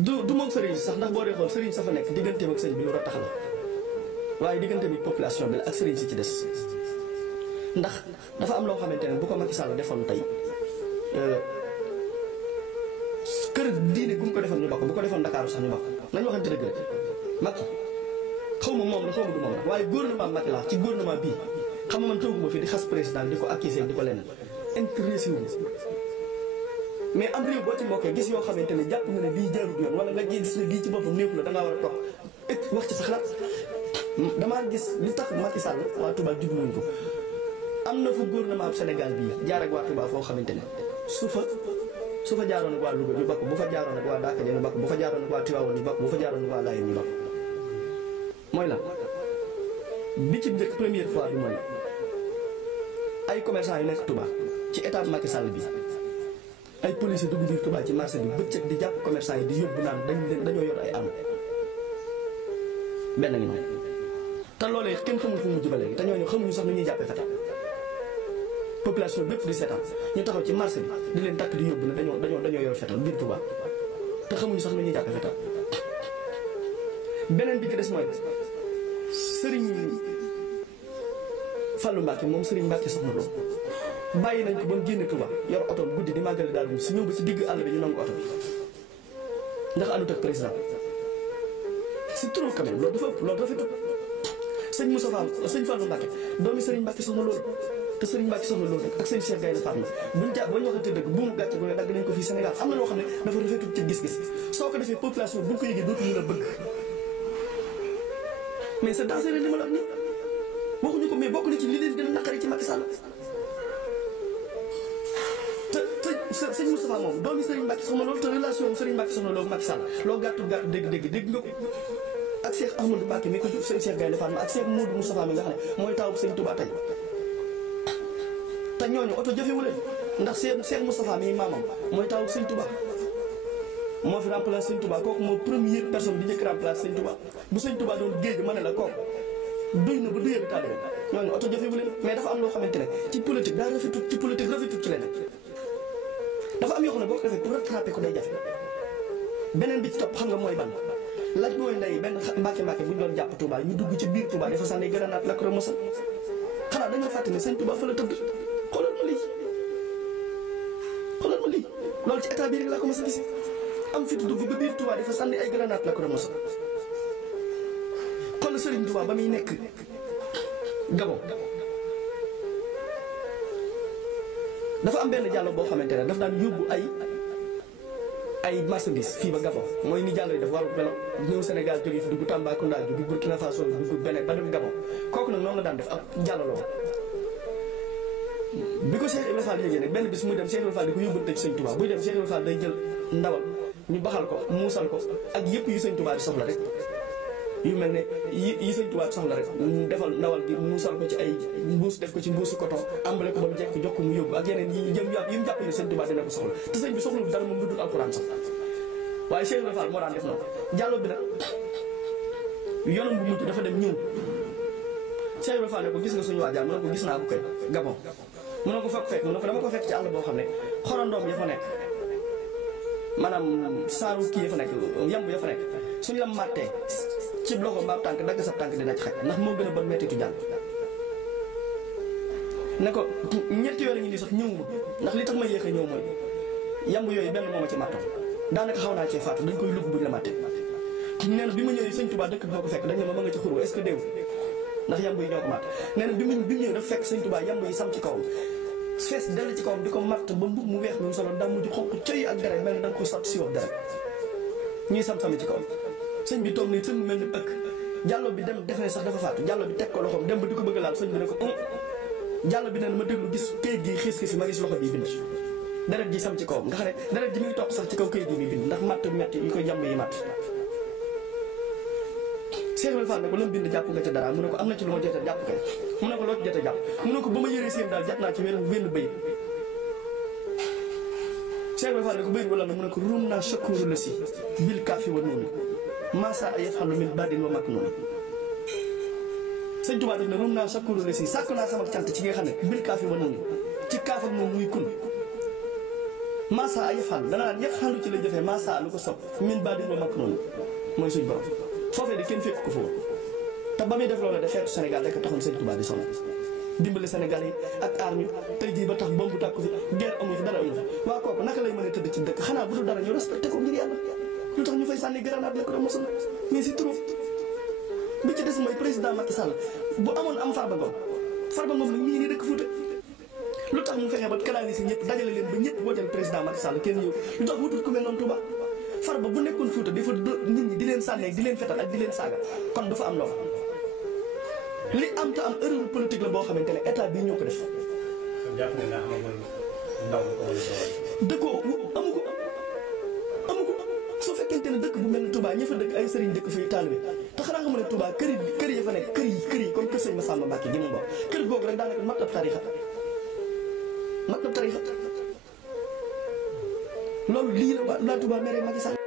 du moom sëriñ sax ndax boo dee xool sëriñ sa fa nekk digganteem ak sëriñ bi lu rattax la waaye diggante bi population bi la ak sëriñ si ci des ndax dafa am loo xamante ne bu ko Macky Sall defoon tey kër diine bu mu ko defoon ñu bokk bu ko defoon Dakar sax ñu bokk nañu waxante dëgg rek Macky xaw ma moom la xaw ma du moom la waaye gouvernement Macky laa ci gouvernement bii xam nga man tooguma fii di xas président di ko accuser di ko leneen intéressé wu mais am réew boo ci bokkee gis yoo xamante ne jàpp nga ne lii jaarut yoon wala nga gis ne lii ci boppam néew la dangaa war a toog wax ci sa xalaat damaa gis li tax Macky Sall waa Touba jubluwuñ ko am na fu gouvernement Sénégal bii jaar ak waa Touba foo xamante ne su fa jaaroon ak waa Louga ñu bokk bu fa jaaroon ak waa Dakar ñu bokk bu fa jaaroon ak waa Tivaouane ñu bokk bu fa jaaroon ak waa Laye ñu bokk mooy lan bi ci njëkk première fois bi mooy ay commerçant yu nekk Touba ci état Macky Sall bi ay policiers dugg biir Touba ci marché bi bëccëg di jàpp commerçant yi di yóbbu naan dañoo yor ay armes benn ngi noonu te loolee kenn xamul fu mu mujj ba léegi te ñooñu xamuñu sax nu ñuy jàppee fetal population bépp di seetaan ñu taxaw ci marché bi di leen takk di yóbbu ne dañoo yor fetal biir Touba te xamuñu sax nu ñuy jàppee fetal beneen bi ci des mooy Serigne Fallou Mbacke moom Serigne Mbacke soxna Lo bàyyi nañ ko ba mu génne Touba yor oto guddi di màggale daal si ñëw ba ci digg àll bi ñu nangu oto bi ndax àndut ak président c'est trop quand même loolu dafa ëpp loolu dafa ëpp sëñ Moussa Fall sëñ Fallou Mbacke doomi Serigne Mbacke soxna Lo te Serigne Mbacke soxna Lo ak sëñ Cheikh Gaïndé Fatma buñ waxante dëgg bu mu gàcce gu ne dagg nañ ko fii Sénégal am na loo xam ne dafa rafetul ci gis-gis soo ko defee population buñ ko yëgee dootu ñu la bëgg mais c'est dangereux li ma la wax nii waxuñu ko mais bokk na ci li leen gën a naqari ci Macky Sall sëñ Moustapha moom doomi Serigne Mbacke soxna Lo te relation Serigne Mbacke soxna Lo ak Macky Sall loo gàttu dégg nga ko ak Cheikh Ahmadou Mbacke mi ko jur sëñ Cheikh Gaïndé Fatma ak Cheikh Modou Moustapha mi nga xam ne mooy taawu sëñ Touba tey te ñooñu oto jëfewu leen ndax Cheikh Moustapha mi maamam mooy taawu sëñ Touba moo fi remplacé sëñ Touba kooku moo première personne bi njëkk remplacé sëñ Touba bu sëñ Touba doon géej ma ne la kooku duy na ba duyee taalibe ñooñu oto jëfewu leen mais dafa am loo xamante ne ci politique daa rafetut ci politique rafetut ci leneen dafa am yoo xam ne boo ko defee pour rattraper ko day jafe beneen bi ci topp xam nga mooy ban laaj mooy ndey benn mbàkke bu ñu doon jàpp Touba ñu dugg ci biir Touba dafa sànni grenade lacrymogène xanaa dañoo fàtte ne sëñ Touba fa la tëdd xoolal ma lii loolu ci état bi rek laa ko mos a gis am fi dugg ba biir Touba dafa sànni ay grenade lacrymogène kon Serigne Touba ba muy nekk Gabon dafa am benn jàll boo xamante ne daf daan yóbbu ay marchandises fii ba Gabon mooy ni jàll yi daf war a ñëw Sénégal jóge fi dugg Tambacounda dugg Burkina Faso dugg Benin ba dem Gabon kooku nag noonu la daan def ab jàllaloo bi ko Cheikh Ibrahima Fall yéegee nag benn bis muy dem Cheikh Ibrahima Fall di ko yóbbante ci Sëñ Touba buy dem Cheikh Ibrahima Fall day jël ndawal ñu baxal ko muusal ko ak yëpp yu Sëñ Touba di soxla rek yu mel ne yi Sëñ Touba di soxla rek mu defal ndawal gi muusal ko ci ay mbuus def ko ci mbuusu coton ambale ko ba mu jekk jox ko mu yóbbu ak yeneen yi mu jàpp ne Sëñ Touba dina ko soxla te sëñ bi soxla dara moom lu dul alxuraan sax waaye Cheikh Ibrahima Fall moo daan def noonu jàllo bi nag yoonam bu mujj dafa dem ñëw Cheikh Ibrahima Fall ne ko gis nga suñu waa jàll mu ne ko gis naa ko koy Gabon mu ne ko fekk mu ne ko dama ko fekk ci àll boo xam ne xorandoom ya fa nekk maanaam saaru kii ya fa nekk yamb ya fa nekk suñu la màttee ci loxo mbaab tànk dagg sa tànk dina ci xaj ndax moo gën a bon mettitu jàll ne ko ñetti yoon a ngi nii sax ñëwuma ndax li tax ma yéex a ñëw mooy yamb yooyu benn mooma ci màtto daanaka xaw naa cee faatu dañ koy lugg buñ la màttee nee na bi ma ñëwee Sëñ Touba dëkk bi ma ko fekk dañ ne ma nga ci xurwa est-ce que déew ndax yamb yi ñoo ko matt nee na bi mu ñëwee dafa fekk Sëñ Touba yamb yi sam ci kawam fees dell ci kawam di ko matt ba mbub mu weex mu solo daa mujj xonq coy ak deret mel ni da nga ko sotti si wax deret ñuy sam-sami ci kawam sëñ bi toog nii sëñ mel ni ëkk jàllo bi dem def ne sax dafa faatu jàllo bi teg ko loxoom dem ba di ko bëgg laal sëñ bi ne ko jàllo bi neen ma déglu gis këyit gi xiis ma gis loxo bi bind deret ji sam ci kawam nga xam ne deret ji mi ngi topp sax ci kaw këyit gi muy bind ndax matt metti yi koy jàmb yi matt Cheikh Ibrahima Fall ne ko lu mu bind jàpp nga ca dara mu ne ko am na ci lu ma jot a jàpp kay mu ne ko loo ci jot a jàpp mu ne ko ba ma yëree seen daal jot naa ci wenn bëy Cheikh Ibrahima Fall ne ko bëy wala na mu ne ko ruum naa shakuru la si bil kaafi wa noonu masa a yafalu min badin wa mak noonu Sëñ Touba def ne ruum naa shakuru la si sàkk naa sama cant ci nga xam ne bil kaafi wa noonu ci kaaf ak moom muy kun massa ay yafal dana naan yafalu ci lay jëfee massa lu ko sopp min baadi ba makk noonu mooy suñ borom foofee de kenn fekk ko foofu te ba muy def loolu de xeetu Sénégal rek taxoon Sëñ Tuubaa di sonn dimbali Sénégal yi ak aar ñu tey jii ba tax bombu tàkku fi guerre amu fi dara amu fi waa kooku naka lay mën a tëdd ci dëkk xanaa bu dul dara ñu respecté ko ngir yàlla lu tax ñu fay sànni grenade la ko doon mosul mais c'est trop bi ci des mooy président Macky Sall bu amoon am Farba Ngom nag ñii nii dëkk Fuuta lu tax mu fexe ba canaliser ñëpp dajale leen ba ñëpp wooteel président Macky Sall kenn ñëw lu tax wutul ku mel noonu Touba Farba bu nekkoon Fuuta dafa nit ñi di leen sànneeg di leen fetal ak di leen saaga kon du fa am loolu li am te am erreur politique la boo xamante ne état bii ñoo ko def. dëkkoo amu ko su fekkente ne dëkk bu mel ni Touba ña fa dëkk ay sëriñ dëkk fay taalibe te xanaa xam ne Touba kër yi fa nekk kër yi comme kër sëñ Massamba Mbacké gi mu bokk kër googu rek daanaka mat na tarixa loolu lii la waa Touba mere Macky Sall